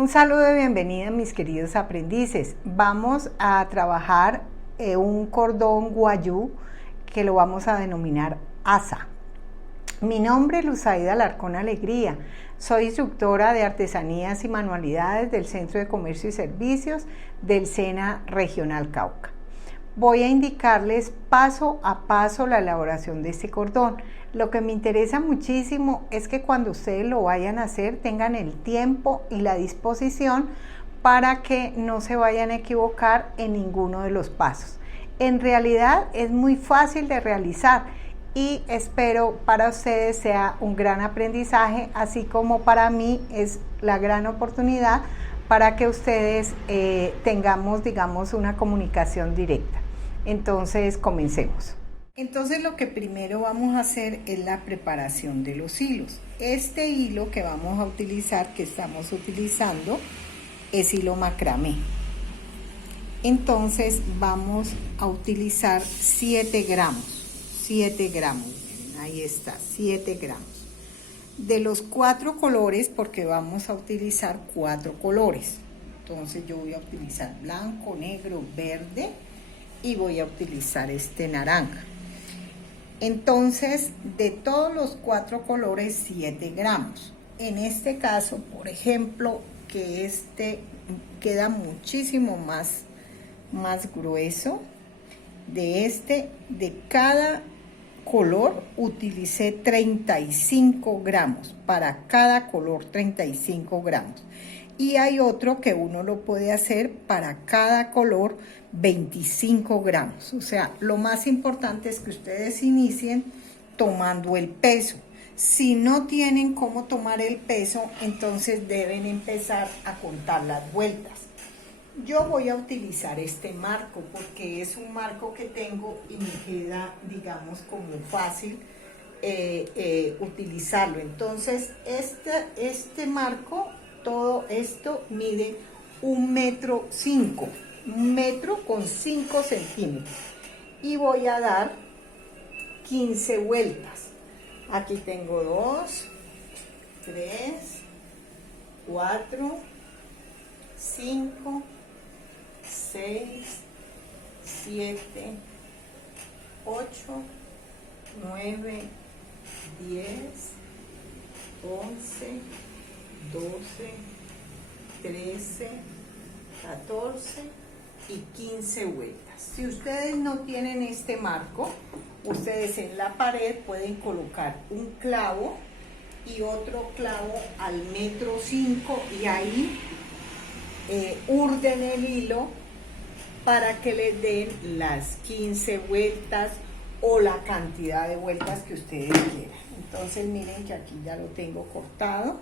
Un saludo de bienvenida, mis queridos aprendices. Vamos a trabajar un cordón guayú que lo vamos a denominar asa. Mi nombre es Luzaida Alarcón Alegría. Soy instructora de artesanías y manualidades del Centro de Comercio y Servicios del SENA Regional Cauca. Voy a indicarles paso a paso la elaboración de este cordón. Lo que me interesa muchísimo es que cuando ustedes lo vayan a hacer tengan el tiempo y la disposición para que no se vayan a equivocar en ninguno de los pasos. En realidad es muy fácil de realizar y espero para ustedes sea un gran aprendizaje, así como para mí es la gran oportunidad para que ustedes tengamos, digamos, una comunicación directa. Entonces, comencemos. Entonces, lo que primero vamos a hacer es la preparación de los hilos. Este hilo que vamos a utilizar, que estamos utilizando, es hilo macramé. Entonces, vamos a utilizar 7 gramos. 7 gramos, miren, ahí está, 7 gramos. De los 4 colores, porque vamos a utilizar 4 colores. Entonces, yo voy a utilizar blanco, negro, verde y voy a utilizar este naranja. Entonces, de todos los 4 colores, 7 gramos. En este caso, por ejemplo, que este queda muchísimo más grueso. De cada color, utilicé 35 gramos. Para cada color, 35 gramos. Y hay otro que uno lo puede hacer para cada color 25 gramos. O sea, lo más importante es que ustedes inicien tomando el peso. Si no tienen cómo tomar el peso, entonces deben empezar a contar las vueltas. Yo voy a utilizar este marco porque es un marco que tengo y me queda, digamos, como fácil utilizarlo. Entonces, este marco, todo esto mide 1,5 m, 1 metro con 5 centímetros. Y voy a dar 15 vueltas. Aquí tengo 2, 3, 4, 5, 6, 7, 8, 9, 10, 11, 12, 13, 14 y 15 vueltas. Si ustedes no tienen este marco, ustedes en la pared pueden colocar un clavo y otro clavo al 1,5 m y ahí urden el hilo para que les den las 15 vueltas o la cantidad de vueltas que ustedes quieran. Entonces miren que aquí ya lo tengo cortado.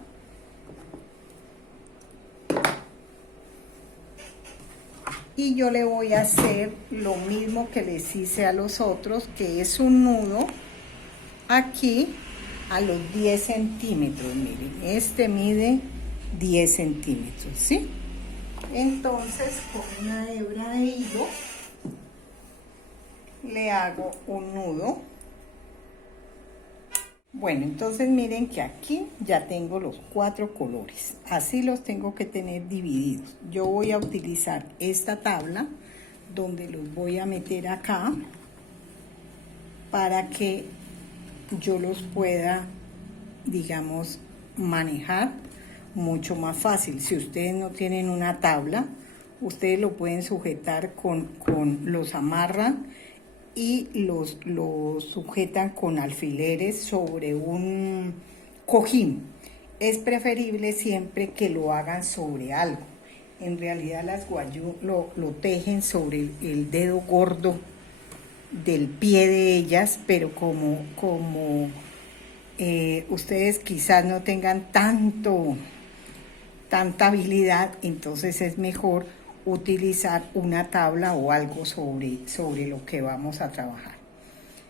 Y yo le voy a hacer lo mismo que les hice a los otros, que es un nudo aquí a los 10 centímetros. Miren, este mide 10 centímetros, ¿sí? Entonces, con una hebra de hilo, le hago un nudo. Bueno, entonces miren que aquí ya tengo los 4 colores. Así los tengo que tener divididos. Yo voy a utilizar esta tabla donde los voy a meter acá para que yo los pueda, digamos, manejar mucho más fácil. Si ustedes no tienen una tabla, ustedes lo pueden sujetar los amarran y los sujetan con alfileres sobre un cojín. Es preferible siempre que lo hagan sobre algo. En realidad las guayú lo tejen sobre el dedo gordo del pie de ellas, pero como ustedes quizás no tengan tanta habilidad, entonces es mejor utilizar una tabla o algo sobre lo que vamos a trabajar.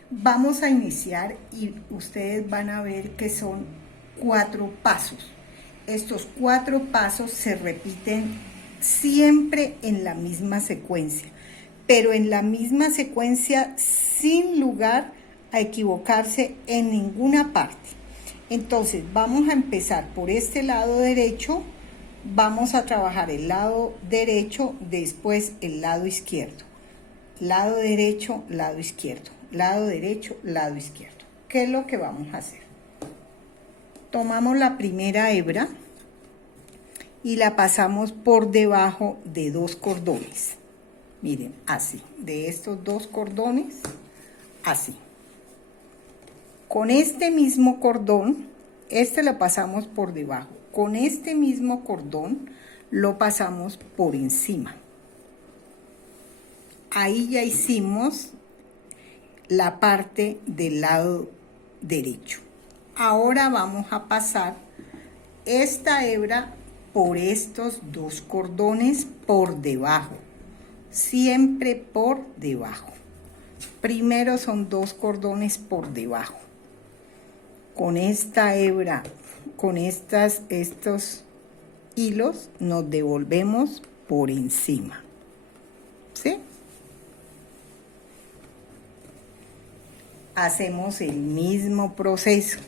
Vamos a iniciar y ustedes van a ver que son 4 pasos. Estos 4 pasos se repiten siempre en la misma secuencia, pero en la misma secuencia sin lugar a equivocarse en ninguna parte. Entonces vamos a empezar por este lado derecho, vamos a trabajar el lado derecho, después el lado izquierdo. Lado derecho, lado izquierdo. Lado derecho, lado izquierdo. ¿Qué es lo que vamos a hacer? Tomamos la primera hebra y la pasamos por debajo de 2 cordones. Miren, así, de estos 2 cordones, así. Con este mismo cordón, este lo pasamos por debajo. Con este mismo cordón lo pasamos por encima. Ahí ya hicimos la parte del lado derecho. Ahora vamos a pasar esta hebra por estos 2 cordones por debajo. Siempre por debajo. Primero son 2 cordones por debajo. Con esta hebra, con estos hilos, nos devolvemos por encima. ¿Sí? Hacemos el mismo proceso.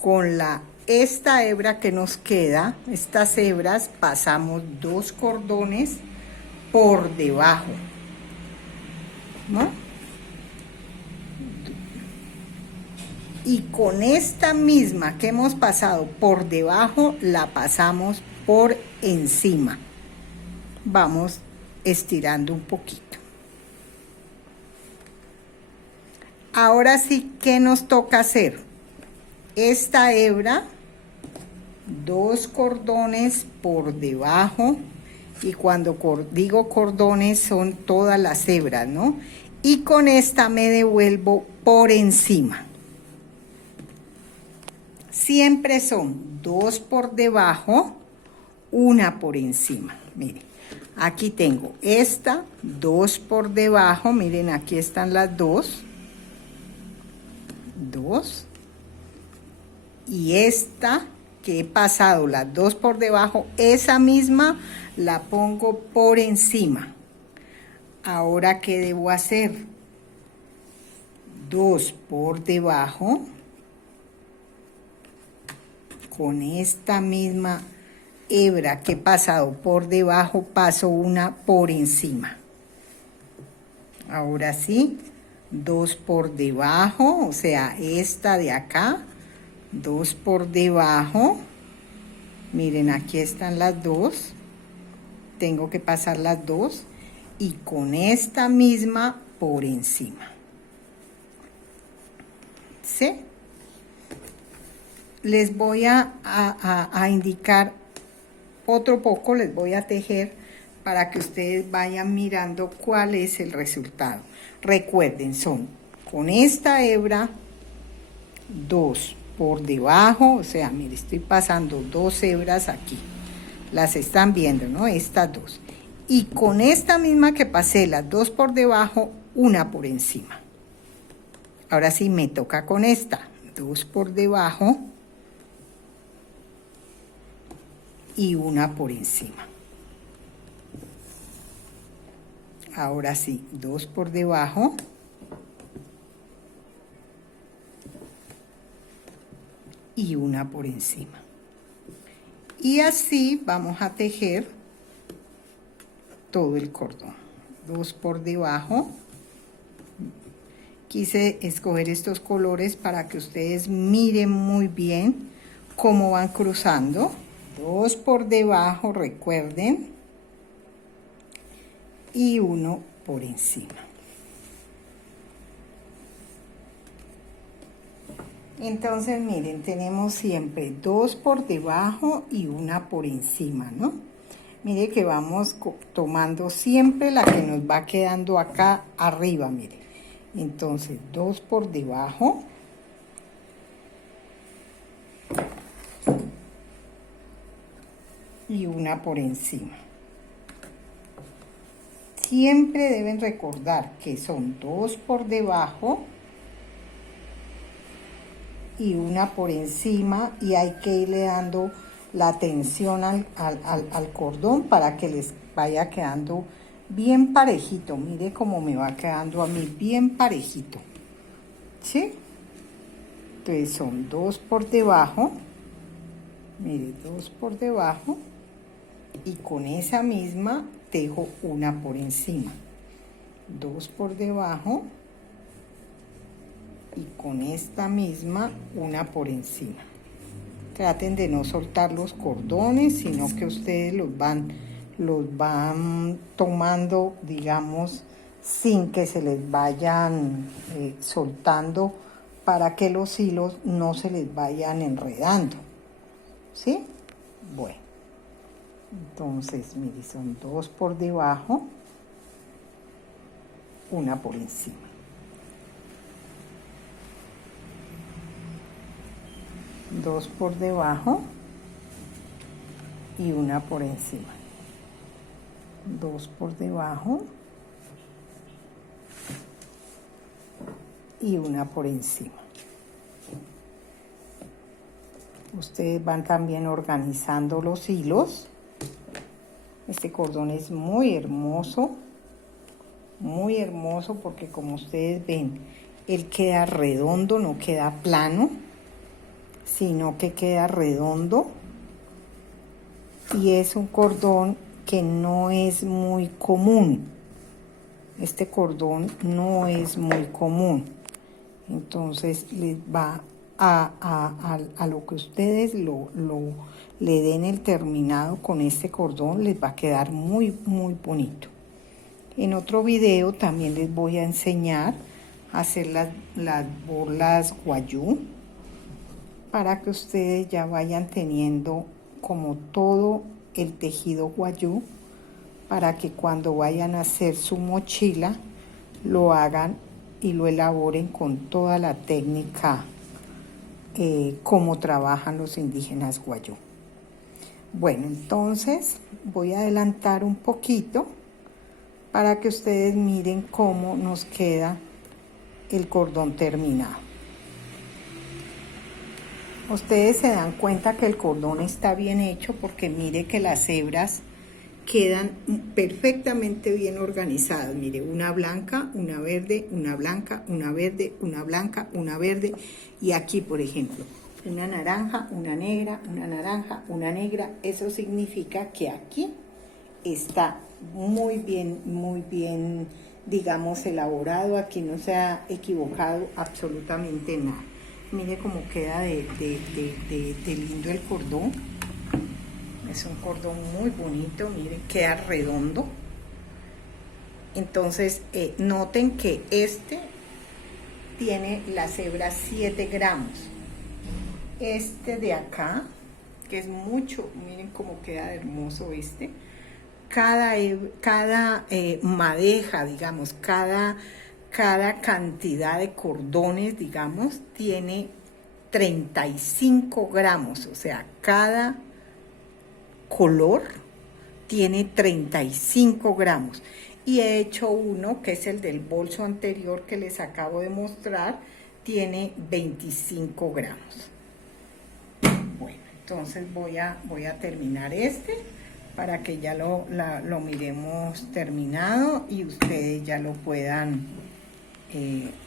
Con esta hebra que nos queda, estas hebras, pasamos 2 cordones por debajo, ¿no? Y con esta misma que hemos pasado por debajo, la pasamos por encima. Vamos estirando un poquito. Ahora sí, ¿qué nos toca hacer? Esta hebra, 2 cordones por debajo, y cuando digo cordones son todas las hebras, ¿no? Y con esta me devuelvo por encima. Siempre son 2 por debajo, 1 por encima. Miren, aquí tengo esta, 2 por debajo, miren, aquí están las 2. 2. Y esta que he pasado las 2 por debajo, esa misma la pongo por encima. Ahora, ¿qué debo hacer? 2 por debajo. Con esta misma hebra que he pasado por debajo, paso 1 por encima. Ahora sí, 2 por debajo, o sea, esta de acá, 2 por debajo. Miren, aquí están las 2. Tengo que pasar las 2 y con esta misma por encima. ¿Sí? Les voy a indicar otro poco, les voy a tejer para que ustedes vayan mirando cuál es el resultado. Recuerden, son con esta hebra 2 por debajo, o sea, mire, estoy pasando 2 hebras aquí. Las están viendo, ¿no? Estas 2. Y con esta misma que pasé, las 2 por debajo, 1 por encima. Ahora sí me toca con esta, 2 por debajo y 1 por encima. Ahora sí, 2 por debajo y 1 por encima. Y así vamos a tejer todo el cordón. 2 por debajo. Quise escoger estos colores para que ustedes miren muy bien cómo van cruzando. 2 por debajo, recuerden, y 1 por encima. Entonces, miren, tenemos siempre 2 por debajo y 1 por encima, ¿no? Mire que vamos tomando siempre la que nos va quedando acá arriba, miren. Entonces, 2 por debajo. Y 1 por encima. Siempre deben recordar que son 2 por debajo y 1 por encima, y hay que irle dando la tensión al cordón para que les vaya quedando bien parejito. Mire cómo me va quedando a mí bien parejito, ¿sí? Entonces son 2 por debajo mire, 2 por debajo y con esa misma tejo una por encima. 2 por debajo y con esta misma una por encima. Traten de no soltar los cordones, sino que ustedes los van tomando, digamos, sin que se les vayan soltando, para que los hilos no se les vayan enredando, ¿sí? Bueno, entonces, mire, son 2 por debajo, una por encima. Dos por debajo y una por encima. 2 por debajo y una por encima. Ustedes van también organizando los hilos. Este cordón es muy hermoso porque como ustedes ven, él queda redondo, no queda plano, sino que queda redondo, y es un cordón que no es muy común. Este cordón no es muy común, entonces les va a lo que ustedes le den el terminado con este cordón, les va a quedar muy bonito. En otro video también les voy a enseñar a hacer las bolas guayú, para que ustedes ya vayan teniendo como todo el tejido guayú, para que cuando vayan a hacer su mochila lo hagan y lo elaboren con toda la técnica como trabajan los indígenas guayú. Bueno, entonces voy a adelantar un poquito para que ustedes miren cómo nos queda el cordón terminado. Ustedes se dan cuenta que el cordón está bien hecho, porque mire que las hebras quedan perfectamente bien organizadas. Mire, una blanca, una verde, una blanca, una verde, una blanca, una verde, y aquí, por ejemplo, una naranja, una negra, una naranja, una negra. Eso significa que aquí está muy bien, digamos, elaborado. Aquí no se ha equivocado absolutamente nada. Mire cómo queda de lindo el cordón. Es un cordón muy bonito, miren, queda redondo. Entonces, noten que este tiene las hebras 7 gramos. Este de acá, que es mucho, miren cómo queda hermoso este. Cada madeja, digamos, cada cantidad de cordones, digamos, tiene 35 gramos. O sea, cada color tiene 35 gramos. Y he hecho uno, que es el del bolso anterior que les acabo de mostrar, tiene 25 gramos. Bueno, entonces voy a terminar este, para que ya lo miremos terminado y ustedes ya lo puedan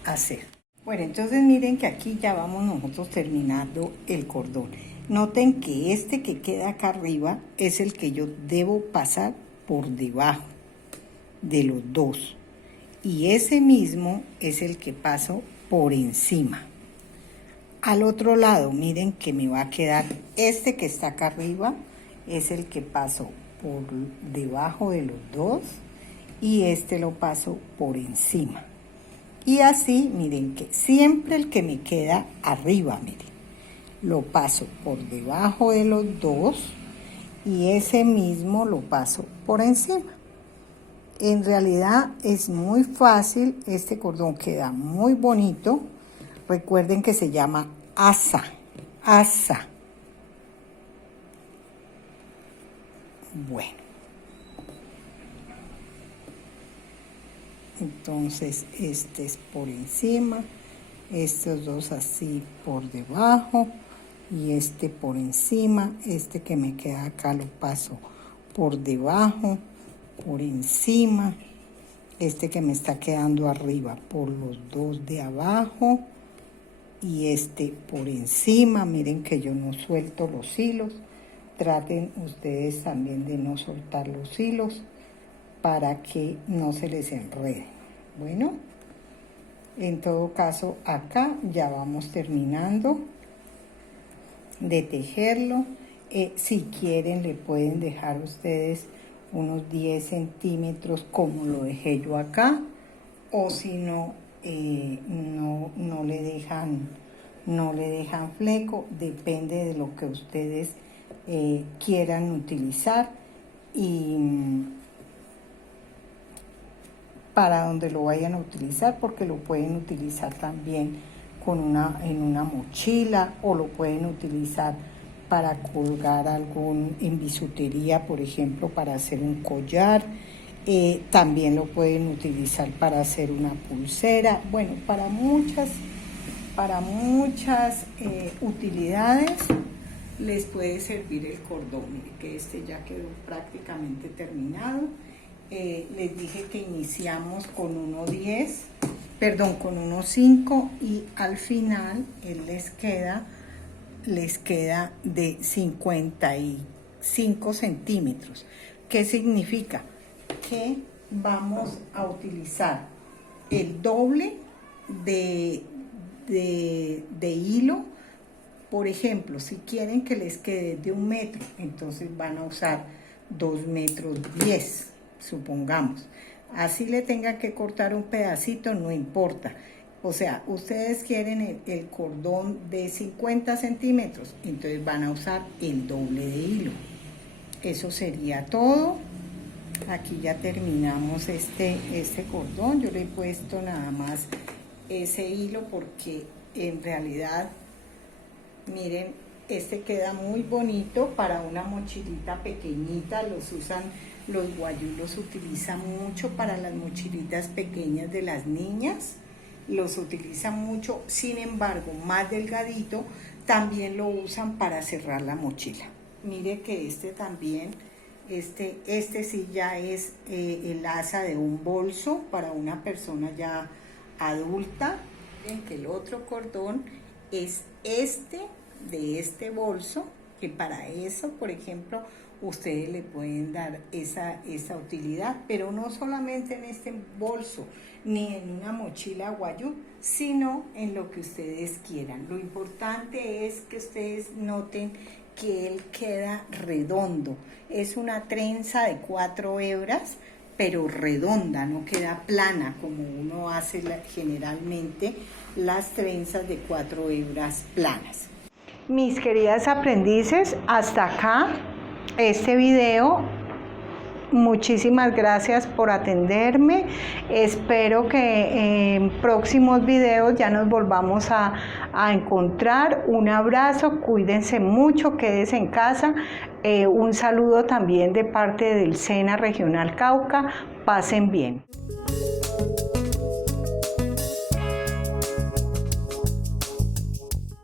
hacer. Bueno, entonces miren que aquí ya vamos nosotros terminando el cordón. Noten que este que queda acá arriba es el que yo debo pasar por debajo de los dos, y ese mismo es el que paso por encima. Al otro lado, miren que me va a quedar este que está acá arriba, es el que paso por debajo de los dos, y este lo paso por encima. Y así, miren que siempre el que me queda arriba, miren, lo paso por debajo de los dos, y ese mismo lo paso por encima. En realidad es muy fácil, este cordón queda muy bonito. Recuerden que se llama asa, asa. Bueno, entonces este es por encima, estos dos así por debajo y este por encima. Este que me queda acá lo paso por debajo, por encima. Este que me está quedando arriba por los dos de abajo, y este por encima. Miren que yo no suelto los hilos. Traten ustedes también de no soltar los hilos para que no se les enrede. Bueno, en todo caso acá ya vamos terminando de tejerlo. Si quieren le pueden dejar ustedes unos 10 centímetros como lo dejé yo acá, o si no, no le dejan fleco, depende de lo que ustedes quieran utilizar y para donde lo vayan a utilizar, porque lo pueden utilizar también en una mochila, o lo pueden utilizar para colgar en bisutería, por ejemplo, para hacer un collar. También lo pueden utilizar para hacer una pulsera. Bueno, para muchas utilidades les puede servir el cordón. Miren que este ya quedó prácticamente terminado. Les dije que iniciamos con 1.5, y al final él les queda de 55 centímetros. ¿Qué significa? Que vamos a utilizar el doble de hilo. Por ejemplo, si quieren que les quede de 1 metro, entonces van a usar 2,10 metros, supongamos. Así le tengan que cortar un pedacito, no importa. O sea, ustedes quieren el cordón de 50 centímetros, entonces van a usar el doble de hilo. Eso sería todo. Aquí ya terminamos este cordón. Yo le he puesto nada más ese hilo porque en realidad, miren, este queda muy bonito para una mochilita pequeñita. Los guayú los utilizan mucho para las mochilitas pequeñas de las niñas. Los utilizan mucho, sin embargo, más delgadito, también lo usan para cerrar la mochila. Mire que este también, este sí ya es el asa de un bolso para una persona ya adulta. Miren que el otro cordón es de este bolso, que para eso, por ejemplo, ustedes le pueden dar esa utilidad, pero no solamente en este bolso ni en una mochila guayú, sino en lo que ustedes quieran. Lo importante es que ustedes noten que él queda redondo. Es una trenza de 4 hebras, pero redonda, no queda plana como uno hace generalmente las trenzas de 4 hebras planas. Mis queridas aprendices, hasta acá este video. Muchísimas gracias por atenderme. Espero que en próximos videos ya nos volvamos a encontrar. Un abrazo, cuídense mucho, quédense en casa. Un saludo también de parte del SENA Regional Cauca. Pasen bien.